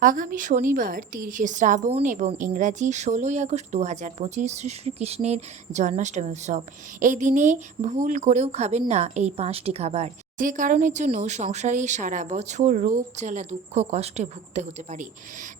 আগামী শনিবার তিরিশে শ্রাবণ এবং ইংরাজি ষোলোই আগস্ট দু হাজার পঁচিশ শ্রীকৃষ্ণের জন্মাষ্টমী উৎসব। এই দিনে ভুল করেও খাবেন না এই পাঁচটি খাবার। যে কারণের জন্য সংসারে সারা বছর রোগ জ্বালা দুঃখ কষ্টে ভুগতে হতে পারে।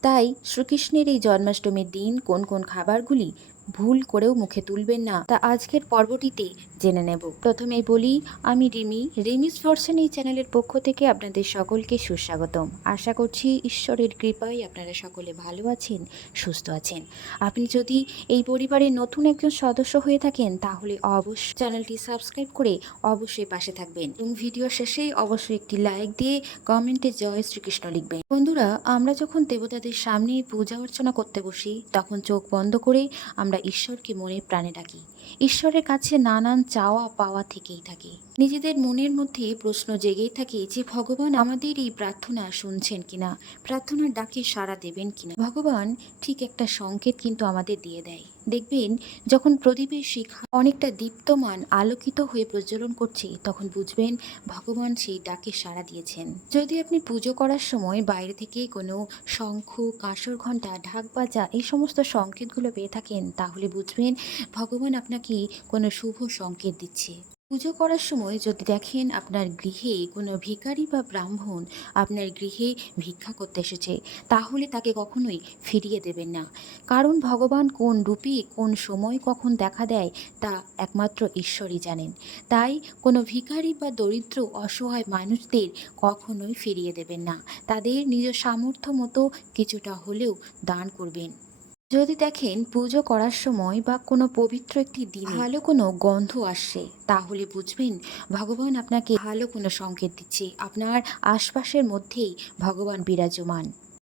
তাই শ্রীকৃষ্ণের এই জন্মাষ্টমীর দিন কোন কোন খাবারগুলি ভুল করেও মুখে তুলবেন না। তা আজকের পর্বটিতে জেনে নেব। প্রথমেই বলি, আমি রিমি। রিমিস ভার্সন এই চ্যানেলের পক্ষ থেকে আপনাদের সকলকে সুস্বাগতম। আশা করছি ঈশ্বরের কৃপায় আপনারা সকলে ভালো আছেন, সুস্থ আছেন। আপনি যদি এই পরিবারের নতুন একজন সদস্য হয়ে থাকেন, তাহলে অবশ্যই চ্যানেলটি সাবস্ক্রাইব করে অবশ্যই পাশে থাকবেন। এবং ভিডিও শেষে অবশ্যই একটি লাইক দিয়ে কমেন্টে জয় শ্রীকৃষ্ণ লিখবেন। বন্ধুরা, আমরা যখন দেবতাদের সামনে পূজা অর্চনা করতে বসি, তখন চোখ বন্ধ করে আমরা ঈশ্বরকে মনে প্রাণে ডাকি। ঈশ্বরের কাছে নানান চাওয়া পাওয়া থেকেই থাকে। নিজেদের মনের মধ্যে প্রশ্ন জেগেই থাকে যে ভগবান আমাদের এই প্রার্থনা শুনছেন কিনা, প্রার্থনার ডাকে সাড়া দেবেন কিনা। ভগবান ঠিক একটা সংকেত কিন্তু আমাদের দিয়ে দেয়। দেখবেন, যখন প্রদীপের শিখা অনেকটা দীপ্তমান, আলোকিত হয়ে প্রজ্বলন করছে, তখন বুঝবেন ভগবান সেই ডাকে সাড়া দিয়েছেন। যদি আপনি পুজো করার সময় বাইরে থেকে কোনো শঙ্খ, কাঁসর ঘণ্টা, ঢাক বাজা এই সমস্ত সংকেতগুলো পেয়ে থাকেন, তাহলে বুঝবেন ভগবান আপনাকে কোনো শুভ সংকেত দিচ্ছে। পুজো করার সময় যদি দেখেন আপনার গৃহে কোনো ভিখারি বা ব্রাহ্মণ আপনার গৃহে ভিক্ষা করতে এসেছে, তাহলে তাকে কখনোই ফিরিয়ে দেবেন না। কারণ ভগবান কোন রূপে, কোন সময় কখন দেখা দেয়, তা একমাত্র ঈশ্বরই জানেন। তাই কোনো ভিখারি বা দরিদ্র অসহায় মানুষদের কখনোই ফিরিয়ে দেবেন না। তাদের নিজ সামর্থ্য মতো কিছুটা হলেও দান করবেন। যদি দেখেন পুজো করার সময় বা কোনো পবিত্র একটি দিন ভালো কোনো গন্ধ আসছে তাহলে বুঝবেন ভগবান আপনাকে ভালো কোনো সংকেত দিচ্ছে। আপনার আশপাশের মধ্যেই ভগবান বিরাজমান।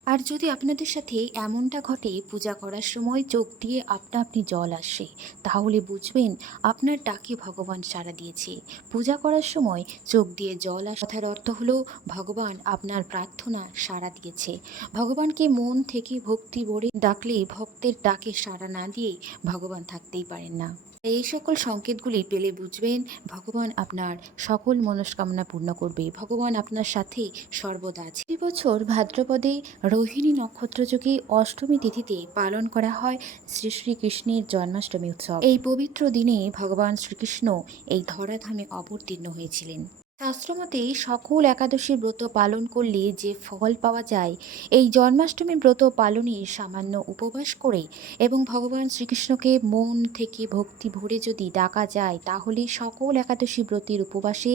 আর যদি আপনাদের সাথে এমনটা ঘটে, পূজা করার সময় চোখ দিয়ে আপনা আপনি জল আসে, তাহলে বুঝবেন আপনার ডাকে ভগবান সাড়া দিয়েছে। পূজা করার সময় চোখ দিয়ে জল আসা কথার অর্থ হলো ভগবান আপনার প্রার্থনা সাড়া দিয়েছে। ভগবানকে মন থেকে ভক্তি ভরে ডাকলে ভক্তের ডাকে সাড়া না দিয়ে ভগবান থাকতেই পারেন না। এই সকল সংকেতগুলি পেলে বুঝবেন, ভগবান আপনার সকল মনস্কামনা পূর্ণ করবে। ভগবান আপনার সাথে সর্বদা আছে। বছর ভাদ্রপদে রোহিণী নক্ষত্র যুগে অষ্টমী তিথিতে পালন করা হয় শ্রী শ্রীকৃষ্ণের জন্মাষ্টমী উৎসব। এই পবিত্র দিনে ভগবান শ্রীকৃষ্ণ এই ধরাধামে অবতীর্ণ হয়েছিলেন। শাস্ত্রমতে সকল একাদশীর ব্রত পালন করলে যে ফল পাওয়া যায়, এই জন্মাষ্টমী ব্রত পালনে সামান্য উপবাস করে এবং ভগবান শ্রীকৃষ্ণকে মন থেকে ভক্তি ভরে যদি ডাকা যায়, তাহলে সকল একাদশী ব্রতের উপবাসে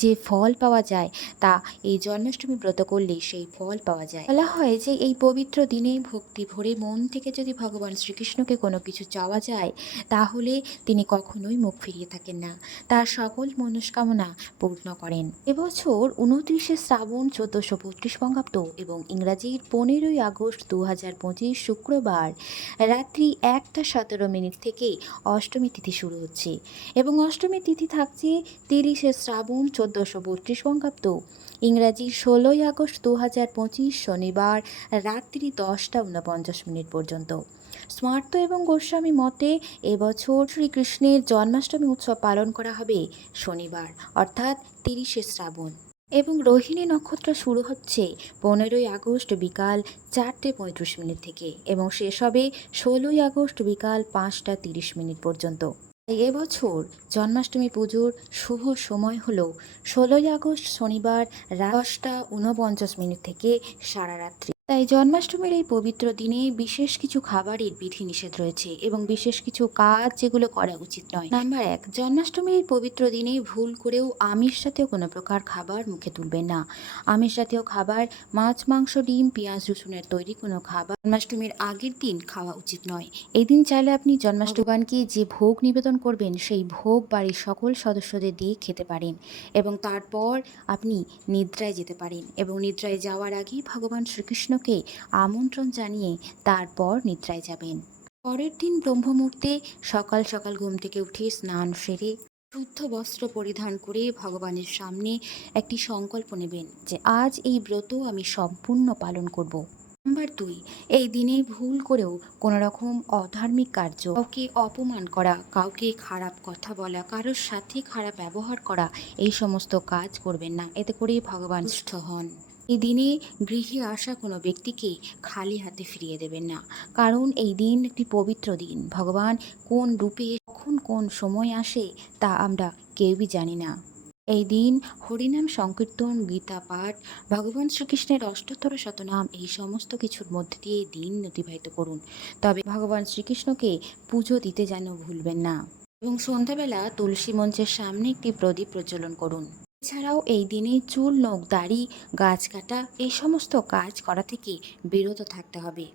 যে ফল পাওয়া যায়, তা এই জন্মাষ্টমী ব্রত করলে সেই ফল পাওয়া যায়। বলা হয় যে এই পবিত্র দিনে ভক্তি ভরে মন থেকে যদি ভগবান শ্রীকৃষ্ণকে কোনো কিছু চাওয়া যায়, তাহলে তিনি কখনোই মুখ ফিরিয়ে থাকেন না। তার সকল মনস্কামনা পূর্ণ করেন। এবছর উনত্রিশে শ্রাবণ চোদ্দোশো বত্রিশ বঙ্গাব্দ এবং ইংরাজির পনেরোই আগস্ট দু হাজার পঁচিশ শুক্রবার রাত্রি একটা সতেরো মিনিট থেকে অষ্টমী তিথি শুরু হচ্ছে এবং অষ্টমী তিথি থাকছে তিরিশে শ্রাবণ চোদ্দোশো বত্রিশ বঙ্গাব্দ। ইংরাজি ষোলোই আগস্ট দু হাজার পঁচিশ শনিবার রাত্রি দশটা উনপঞ্চাশ মিনিট পর্যন্ত। স্মার্ত এবং গোস্বামী মতে এবছর শ্রীকৃষ্ণের জন্মাষ্টমী উৎসব পালন করা হবে শনিবার, অর্থাৎ তিরিশে শ্রাবণ এবং রোহিণী নক্ষত্র শুরু হচ্ছে পনেরোই আগস্ট বিকাল চারটে পঁয়ত্রিশ মিনিট থেকে এবং শেষ হবে ষোলোই আগস্ট বিকাল পাঁচটা তিরিশ মিনিট পর্যন্ত। এবছর জন্মাষ্টমী পুজোর শুভ সময় হল ষোলোই আগস্ট শনিবার দশটা উনপঞ্চাশ মিনিট থেকে সারা রাত্রি। তাই জন্মাষ্টমীর এই পবিত্র দিনে বিশেষ কিছু খাবারের বিধি নিষেধ রয়েছে এবং বিশেষ কিছু কাজ যেগুলো করা উচিত নয়। নাম্বার এক, জন্মাষ্টমীর এই পবিত্র দিনে ভুল করেও আমিষ জাতীয় কোনো প্রকার খাবার মুখে তুলবেন না। আমিষ জাতীয় খাবার, মাছ, মাংস, ডিম, পেঁয়াজ, রসুনের তৈরি কোনো খাবার জন্মাষ্টমীর আগের দিন খাওয়া উচিত নয়। এই দিন চাইলে আপনি জন্মাষ্টমীকে যে ভোগ নিবেদন করবেন, সেই ভোগ বাড়ির সকল সদস্যদের দিয়ে খেতে পারেন এবং তারপর আপনি নিদ্রায় যেতে পারেন এবং নিদ্রায় যাওয়ার আগেই ভগবান শ্রীকৃষ্ণকে আমন্ত্রণ জানিয়ে তারপর নিদ্রায় যাবেন। পরের দিন ব্রহ্মমুহূর্তে সকাল সকাল ঘুম থেকে উঠে স্নান সেরে শুদ্ধ বস্ত্র পরিধান করে ভগবানের সামনে একটি সংকল্প নেবেন যে আজ এই ব্রত আমি সম্পূর্ণ পালন করব। নাম্বার দুই, এই দিনে ভুল করেও কোনো রকম অধার্মিক কার্য, কাউকে অপমান করা, কাউকে খারাপ কথা বলা, কারোর সাথে খারাপ ব্যবহার করা, এই সমস্ত কাজ করবেন না। এতে করে ভগবান সুস্থ হন। এই দিনে গৃহে আসা কোনো ব্যক্তিকে খালি হাতে ফিরিয়ে দেবেন না। কারণ এই দিন একটি পবিত্র দিন। ভগবান কোন রূপে, কখন কোন সময় আসে তা আমরা কেউই জানি না। এই দিন হরিনাম সংকীর্তন, গীতা পাঠ, ভগবান শ্রীকৃষ্ণের অষ্টোত্তর শতনাম এই সমস্ত কিছুর মধ্যে দিয়ে দিন অতিবাহিত করুন। তবে ভগবান শ্রীকৃষ্ণকে পুজো দিতে যেন ভুলবেন না। এবং সন্ধ্যাবেলা তুলসী মঞ্চের সামনে একটি প্রদীপ প্রজ্বলন করুন। এছাড়াও এই দিনে চুল, নখ, দাড়ি, গাছ কাটা, এই সমস্ত কাজ করা থেকে বিরত থাকতে হবে।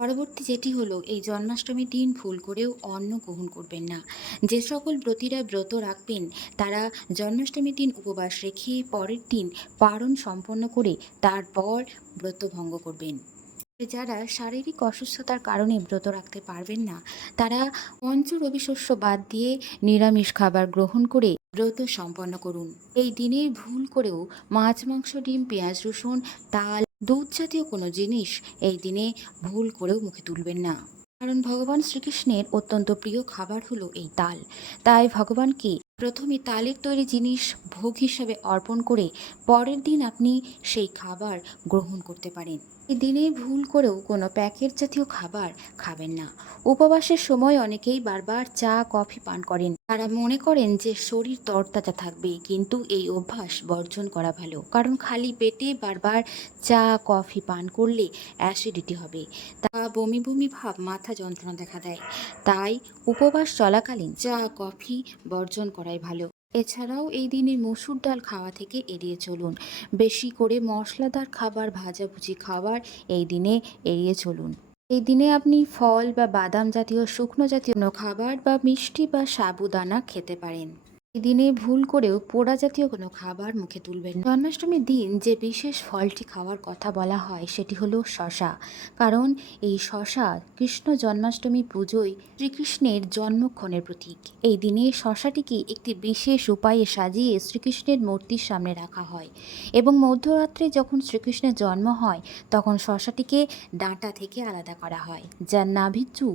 পরবর্তী যেটি হলো, এই জন্মাষ্টমীর দিন ভুল করেও অন্ন গ্রহণ করবেন না। যে সকল ব্রতীরা ব্রত রাখবেন, তারা জন্মাষ্টমীর দিন উপবাস রেখে পরের দিন পারণ সম্পন্ন করে তারপর ব্রত ভঙ্গ করবেন। যারা শারীরিক অসুস্থতার কারণে ব্রত রাখতে পারবেন না, তারা পঞ্চ রবি শস্য বাদ দিয়ে নিরামিষ খাবার গ্রহণ করে ব্রত সম্পন্ন করুন। এই দিনে ভুল করেও মাছ, মাংস, ডিম, পেঁয়াজ, রসুন তাল দুধ জাতীয় কোনো জিনিস এই দিনে ভুল করেও মুখে তুলবেন না। কারণ ভগবান শ্রীকৃষ্ণের অত্যন্ত প্রিয় খাবার হলো এই তাল। তাই ভগবানকে প্রথমে তালের তৈরি জিনিস ভোগ হিসাবে অর্পণ করে পরের দিন আপনি সেই খাবার গ্রহণ করতে পারেন। দিনে ভুল করেও কোনো প্যাকেট জাতীয় খাবার খাবেন না। উপবাসের সময় অনেকেই বারবার চা, কফি পান করেন। তারা মনে করেন যে শরীর তরতাজা থাকবে, কিন্তু এই অভ্যাস বর্জন করা ভালো। কারণ খালি পেটে বারবার চা, কফি পান করলে অ্যাসিডিটি হবে। তা বমি বমি ভাব মাথা যন্ত্রণা দেখা দেয়। তাই উপবাস চলাকালীন চা, কফি বর্জন করাই ভালো। এছাড়াও এই দিনে মসুর ডাল খাওয়া থেকে এড়িয়ে চলুন। বেশি করে মশলাদার খাবার, ভাজাভুজি খাবার এই দিনে এড়িয়ে চলুন। এই দিনে আপনি ফল বা বাদাম জাতীয় শুকনো জাতীয় খাবার বা মিষ্টি বা সাবুদানা খেতে পারেন। দিনে ভুল করেও পোড়া জাতীয় কোনো খাবার মুখে তুলবেন। জন্মাষ্টমীর দিন যে বিশেষ ফলটি খাওয়ার কথা বলা হয়, সেটি হলো শশা কারণ এই শশা কৃষ্ণ জন্মাষ্টমী পুজোয় শ্রীকৃষ্ণের জন্মক্ষণের প্রতীক এই দিনে শশাটিকে একটি বিশেষ উপায়ে সাজিয়ে শ্রীকৃষ্ণের মূর্তির সামনে রাখা হয় এবং মধ্যরাত্রে যখন শ্রীকৃষ্ণের জন্ম হয়, তখন শশাটিকে ডাঁটা থেকে আলাদা করা হয়, যার নাভিচু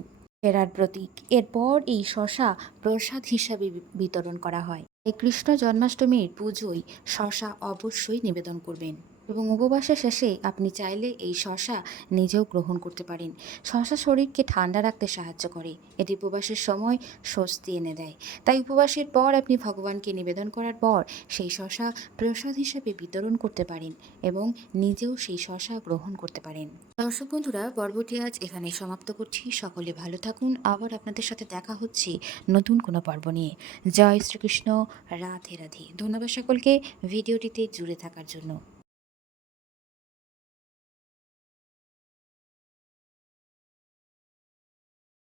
ফেরার প্রতীক। এরপর এই শশা প্রসাদ হিসাবে বিতরণ করা হয়। এই কৃষ্ণ জন্মাষ্টমীর পুজোয় শশা অবশ্যই নিবেদন করবেন। এবং উপবাসের শেষে আপনি চাইলে এই শশা নিজেও গ্রহণ করতে পারেন। শশা শরীরকে ঠান্ডা রাখতে সাহায্য করে। এটি উপবাসের সময় স্বস্তি এনে দেয়। তাই উপবাসের পর আপনি ভগবানকে নিবেদন করার পর সেই শশা প্রসাদ হিসেবে বিতরণ করতে পারেন এবং নিজেও সেই শশা গ্রহণ করতে পারেন। দর্শক বন্ধুরা, পর্বটি আজ এখানে সমাপ্ত করছি। সকলে ভালো থাকুন। আবার আপনাদের সাথে দেখা হচ্ছে নতুন কোনো পর্ব নিয়ে। জয় শ্রীকৃষ্ণ। রাধে রাধে। ধন্যবাদ সকলকে ভিডিওটিতে জুড়ে থাকার জন্য।